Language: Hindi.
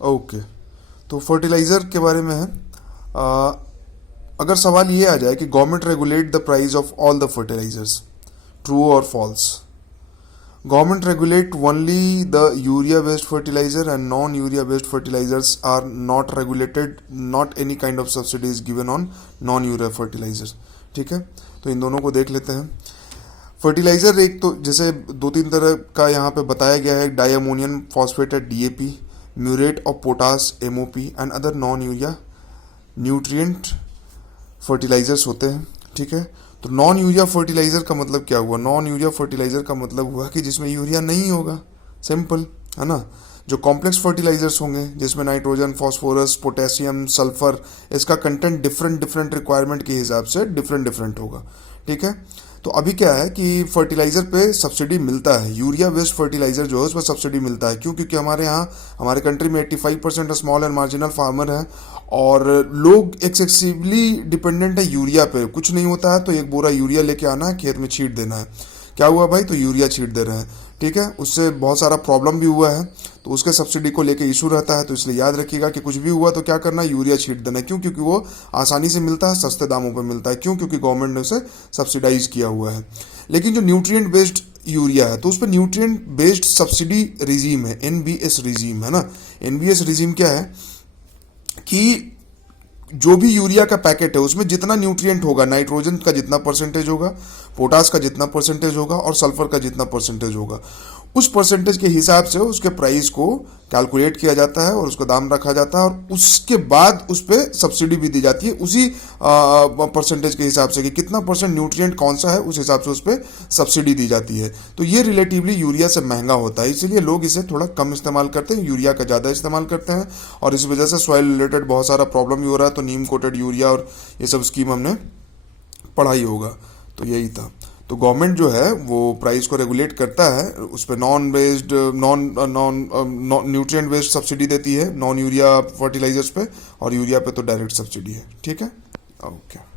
ओके, तो फर्टिलाइज़र के बारे में है। आ, अगर सवाल ये आ जाए कि government regulate the price of all the fertilisers, true और false? Government regulate only the urea based fertilizer and non urea based fertilizers are not regulated, not any kind of subsidy is given on non urea fertilizer। ठीक है, तो इन दोनों को देख लेते हैं। फर्टिलाइजर एक तो जैसे दो तीन तरह का यहाँ पे बताया गया है, डाई अमोनियम फॉस्फेट है DAP, muriate of potash MOP and other non urea nutrient fertilisers होते हैं। ठीक है, तो नॉन यूरिया फर्टिलाइजर का मतलब क्या हुआ? नॉन यूरिया फर्टिलाइजर का मतलब हुआ कि जिसमें यूरिया नहीं होगा, सिंपल है ना। जो कॉम्प्लेक्स फर्टिलाइजर्स होंगे जिसमें नाइट्रोजन, फास्फोरस, पोटेशियम, सल्फर, इसका कंटेंट डिफरेंट डिफरेंट रिक्वायरमेंट के हिसाब से डिफरेंट डिफरेंट होगा। ठीक है, तो अभी क्या है कि फर्टिलाइजर पे सब्सिडी मिलता है, यूरिया बेस्ड फर्टिलाइजर जो है उस पर सब्सिडी मिलता है। क्यों? क्योंकि हमारे यहाँ हमारे कंट्री में 85% स्मॉल एंड मार्जिनल फार्मर है और लोग एक्सेसिवली डिपेंडेंट है यूरिया पे। कुछ नहीं होता है तो एक बोरा यूरिया लेके आना है, खेत में छींट देना है। क्या हुआ भाई? तो यूरिया छींट दे रहे हैं। ठीक है, उससे बहुत सारा प्रॉब्लम भी हुआ है, तो उसके सब्सिडी को लेके इशू रहता है। तो इसलिए याद रखिएगा कि कुछ भी हुआ तो क्या करना है, यूरिया छींट देना है। क्यों? क्योंकि वो आसानी से मिलता है, सस्ते दामों पर मिलता है। क्यों? क्योंकि गवर्नमेंट ने उसे सब्सिडाइज किया हुआ है। लेकिन जो न्यूट्रिएंट बेस्ड यूरिया है तो उस पर न्यूट्रिएंट बेस्ड सब्सिडी रिजीम है, एनबीएस रिजीम है ना। एनबीएस रिजीम क्या है कि जो भी यूरिया का पैकेट है उसमें जितना न्यूट्रिएंट होगा, नाइट्रोजन का जितना परसेंटेज होगा, पोटास का जितना परसेंटेज होगा और सल्फर का जितना परसेंटेज होगा, उस परसेंटेज के हिसाब से उसके प्राइस को कैलकुलेट किया जाता है और उसका दाम रखा जाता है और उसके बाद उस पर सब्सिडी भी दी जाती है उसी परसेंटेज के हिसाब से कि कितना परसेंट न्यूट्रिएंट कौन सा है, उस हिसाब से उस पर सब्सिडी दी जाती है। तो ये रिलेटिवली यूरिया से महंगा होता है, इसीलिए लोग इसे थोड़ा कम इस्तेमाल करते हैं, यूरिया का ज़्यादा इस्तेमाल करते हैं और इस वजह से सॉइल रिलेटेड बहुत सारा प्रॉब्लम भी हो रहा है। तो नीम कोटेड यूरिया और ये सब स्कीम हमने पढ़ा ही होगा। तो यही था। तो गवर्नमेंट जो है वो प्राइस को रेगुलेट करता है, उस पर non based non non nutrient based subsidy देती है नॉन यूरिया फर्टिलाइजर्स पे, और यूरिया पे तो डायरेक्ट सब्सिडी है। ठीक है, ओके।